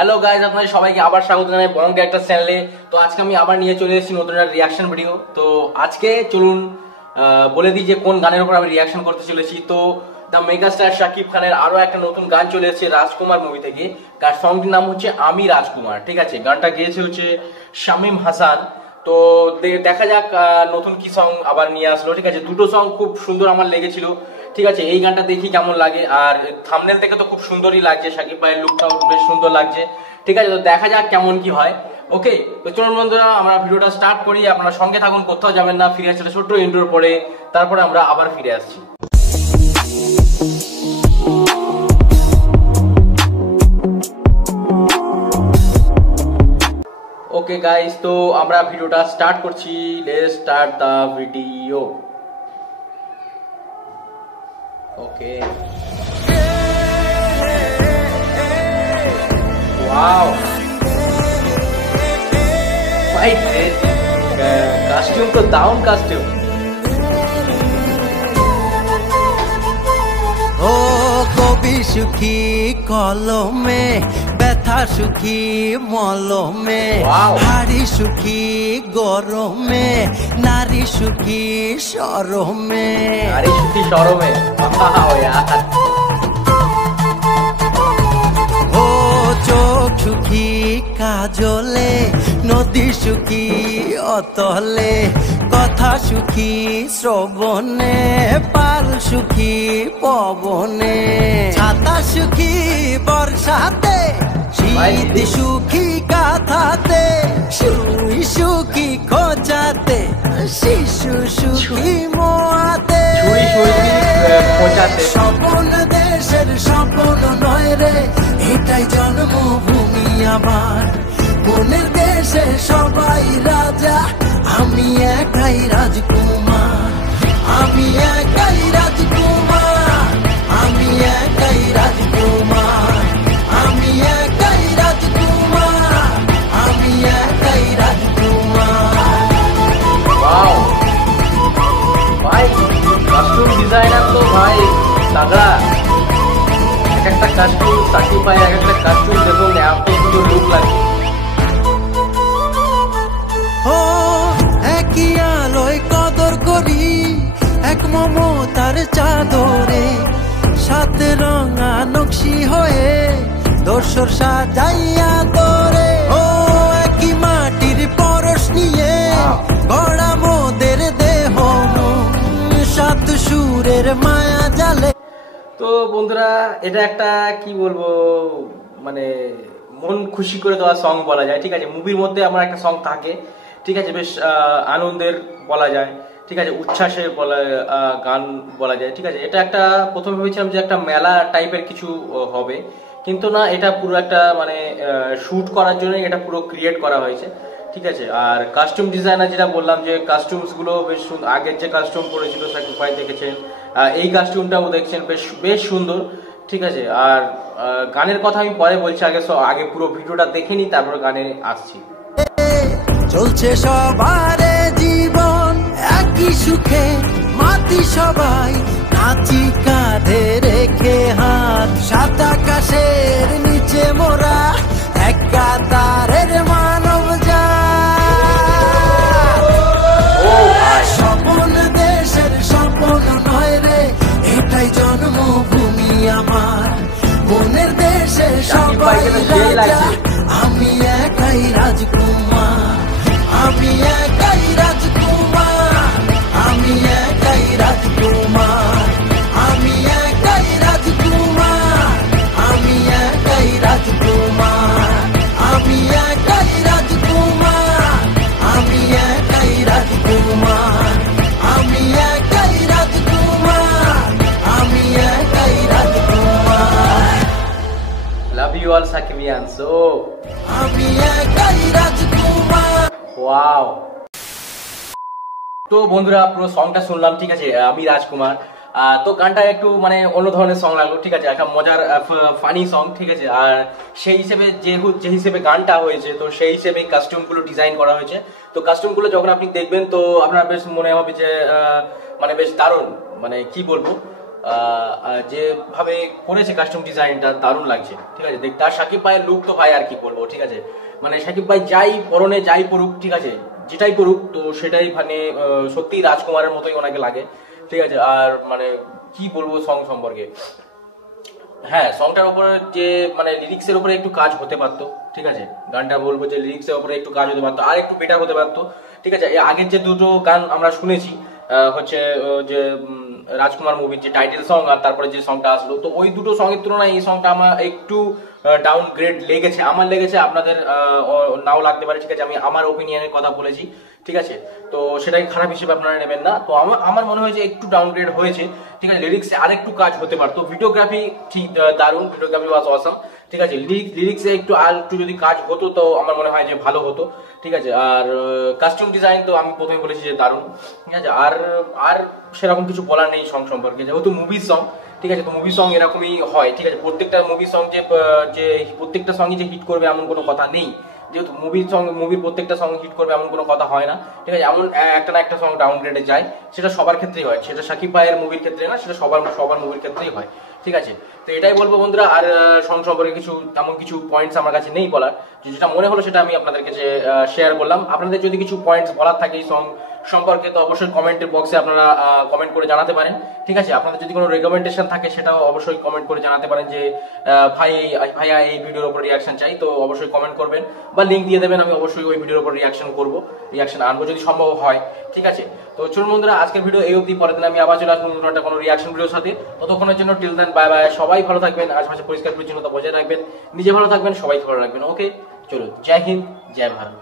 Hello guys, আপনাদের সবাইকে আবার স্বাগত জানাই বরং একটা চ্যানেলে। তো আজকে আমি আবার নিয়ে চলে এসেছি নতুন একটা রিয়াকশন ভিডিও। তো আজকে চলুন বলে দিই যে কোন গানের উপর আমি রিয়াকশন করতে চলেছি। তো দ্য মেগাস্টার শাকিব খানের আরো একটা নতুন গান চলে এসেছে রাজকুমার মুভি থেকে। গান সংটির নাম হচ্ছে আমি রাজকুমার। ঠিক আছে, গানটা গেয়েছে হচ্ছে শামীম হাসান। তো দেখা যাক নতুন কি সং আবার নিয়ে আসলো। ঠিক আছে, দুটো সং খুব সুন্দর আমার লেগেছিল। ঠিক আছে, এই গানটা দেখি কেমন লাগে। আর থাম্বনেল থেকে তো খুব সুন্দরই লাগছে, শাকিব ভাইয়ের লুকটাও বেশ সুন্দর লাগছে। ঠিক আছে, তো দেখা যাক কেমন কি হয়। ওকে, তো চলুন বন্ধুরা আমরা ভিডিওটা স্টার্ট করি। আপনারা সঙ্গে থাকুন, কোথাও যাবেন না। ফিরে আসছে ছোট্ট ইন্ট্রোর পরে, তারপরে আমরা আবার ফিরে আসছি। ওকে গাইস, তো আমরা ভিডিওটা স্টার্ট করছি। Let's start the video. Okay, wow, ভাই কাস্টিউম তো দারুণ কাস্টিউম। ও কবি সুখী কলমে, ব্যথা সুখী মলমে, হাড়ি সুখী গরমে, নারী সুখী শরমে, নারী সুখী শরমে। ও চোখ সুখী কাজলে, নদী সুখী অতলে, কথা সুখী শ্রবণে, পাল সুখী পবনে, ছাতা সুখী বর্ষাতে, শীত সুখী কাঁথাতে, সুই সুখী খোঁচাতে, শিশু সুখী মোয়াতে, স্বপন দেশের স্বপন নয় রে, এটাই জন্মভূমি আমার। মনের দেশে সবাই রাজা, আমি একাই রাজকুমার, আমি একাই রাজকুমার, আমি একাই রাজকুমার, আমি একাই রাজকুমার, আমি একাই রাজকুমার। ওয়াও ভাই, কাস্টিউম ডিজাইনার তো ভাই তাগড়া। এক একটা কাস্টিউম শাকিব ভাই, এক একটা কাস্টিউম দেখুন এত সুন্দর লুক লাগে। ও একই আলোয় কদর করি, এক মমতার চাদরে, সাথে রঙা নকশি হয়ে দোসর সাজাইয়া তোরে। ও একই মাটির পরশ নিয়ে গড়া মোদের দেহ, সাত সুরের মায়া জালে। তো বন্ধুরা, এটা একটা কি বলবো, মানে মন খুশি করে দেওয়া সং বলা যায়। ঠিক আছে, মুভির মধ্যে আমার একটা সং থাকে। ঠিক আছে, বেশ আনন্দের বলা যায়। ঠিক আছে, উচ্ছ্বাসের গান বলা যায়। ঠিক আছে, এটা একটা প্রথমে ভেবেছিলাম যে একটা মেলা টাইপের কিছু হবে, কিন্তু না, এটা পুরো একটা মানে শুট করার জন্য এটা পুরো ক্রিয়েট করা হয়েছে। ঠিক আছে, আর কাস্টিউম ডিজাইনার যেটা বললাম যে কাস্টিউমস গুলো বেশ সুন্দর। আগের যে কাস্টিউম পরেছিল শাকিব ভাই দেখেছেন, এই কাস্টিউমটাও দেখছেন বেশ সুন্দর। ঠিক আছে, আর গানের কথা আমি পরে বলছি, আগে পুরো ভিডিওটা দেখে নি, তারপর গানে আসছি। চলছে সবারে জীবন একই সুখে, মাতি সবাই নাচি কাঁধে রেখে হাত, সাত আকাশের নিচে মোরা এক কাতারের মানব জাত। স্বপন দেশের স্বপন নয় রে, এটাই জন্মভূমি আমার। মনের দেশে সবাই রাজা, আমি একাই রাজকুমার, আমি একাই রাজকুমার, আমি একাই রাজকুমার, আমি একাই রাজকুমার, আমি একাই রাজকুমার, আমি একাই রাজকুমার, আমি একাই রাজকুমার, আমি একাই রাজকুমার, আমি একাই রাজকুমার। Love you all সাকিবিয়ানস। ও আমি একাই রাজকুমার। ওয়াও, তো বন্ধুরা পুরো সংটা শুনলাম। ঠিক আছে, আমি রাজকুমার। তো গানটা একটু মানে অন্য ধরনের সং লাগলো। ঠিক আছে, একটা মজার ফানি সং। ঠিক আছে, আর সেই হিসেবে যে হিসেবে গানটা হয়েছে, তো সেই হিসেবে কাস্টিউম গুলো ডিজাইন করা হয়েছে। তো কাস্টিউম গুলো যখন আপনি দেখবেন, তো আপনার বেশ মনে হবে যে মানে বেশ দারুণ, মানে কি বলবো, যেভাবে করেছে কাস্টম ডিজাইনটা দারুণ লাগছে, ঠিক আছে দেখতে। আর শাকিব ভাইয়ের লুক তো ভাই আর কি বলবো, ঠিক আছে, মানে শাকিব ভাই যাই পরনে যাই পরুক, ঠিক আছে, যেটাই করুক তো সেটাই মানে সত্যিই রাজকুমারের মতোই ওনাকে লাগে, ঠিক আছে। আর মানে কি বলবো সং সম্পর্কে, হ্যাঁ সংটার উপরে যে মানে লিরিক্সের উপরে একটু কাজ হতে পারতো, ঠিক আছে, গানটা বলবো যে লিরিক্সের উপরে একটু কাজ হতে পারতো, আর একটু বেটার হতে পারতো, ঠিক আছে। এই আগের যে দুটো গান আমরা শুনেছি হচ্ছে যে রাজকুমার মুভির যে টাইটেল সং আর তারপরে যে সংটা আসলো, তো ওই দুটো সঙ্গের তুলনায় এই সংটা আমার একটু ডাউন গ্রেড লেগেছে, আমার লেগেছে, আপনাদের নাও লাগতে পারে, ঠিক আছে, আমি আমার ওপিনিয়নের কথা বলেছি, ঠিক আছে। তো সেটাই খারাপ হিসেবে আপনারা নেবেন না। তো আমার মনে হয় যে একটু ডাউনগ্রেড হয়েছে, ঠিক আছে, লিরিক্সে আরেকটু কাজ হতে পারতো, ভিডিওগ্রাফি ঠিক দারুণ, ভিডিওগ্রাফি ওয়াজ অসাম, ঠিক আছে, লিরিক্সে একটু আর একটু যদি কাজ হতো তো আমার মনে হয় যে ভালো হতো, ঠিক আছে। আর কাস্টিউম ডিজাইন তো আমি প্রথমে বলেছি যে দারুণ, ঠিক আছে। আর আর সেরকম কিছু বলার নেই সং সম্পর্কে, যেহেতু মুভি সং, ঠিক আছে, তো মুভি সং এরকমই হয়, ঠিক আছে, প্রত্যেকটা মুভি সং যে প্রত্যেকটা সঙ্গই যে হিট করবে এমন কোনো কথা নেই, যেহেতু মুভির প্রত্যেকটা সং হিট করবে এমন কোনো কথা হয় না, ঠিক আছে। এমন একটা না একটা সং ডাউনগ্রেডে যায়, সেটা সবার ক্ষেত্রেই হয়, সেটা শাকিব ভাইয়ের মুভির ক্ষেত্রে না, সেটা সবার মুভির ক্ষেত্রেই হয়, ঠিক আছে। তো এটাই বলবো বন্ধুরা। আর সং সম্পর্কে কিছু তেমন কিছু পয়েন্টস আমার কাছে নেই বলার, যেটা মনে হলো সেটা আমি আপনাদের কাছে শেয়ার করলাম। আপনাদের যদি কিছু পয়েন্টস বলার থাকে এই সং সম্পর্কে তো অবশ্যই কমেন্টের বক্সে আপনারা কমেন্ট করে জানাতে পারেন, ঠিক আছে। আপনাদের যদি কোনো রেকমেন্ডেশন থাকে সেটাও অবশ্যই কমেন্ট করে জানাতে পারেন যে ভাইয়া এই ভিডিওর উপর রিয়াকশন চাই, তো অবশ্যই কমেন্ট করবেন বা লিঙ্ক দিয়ে দেবেন, আমি অবশ্যই ওই ভিডিওর উপর রিয়াকশন আনবো যদি সম্ভব হয়, ঠিক আছে। তো চলুন বন্ধুরা, আজকের ভিডিও এই অবধি, পরের দিন আমি আবার চলে আসবো নতুন একটা কোনো রিয়াকশন ভিডিওর সাথে। ততক্ষণের জন্য টিল দেন বাই বাই, সবাই ভালো থাকবেন, আশেপাশে পরিষ্কার পরিচ্ছন্নতা বজায় রাখবেন, নিজে ভালো থাকবেন, সবাই ভালো রাখবেন, ওকে। চলুন, জয় হিন্দ, জয় ভারত।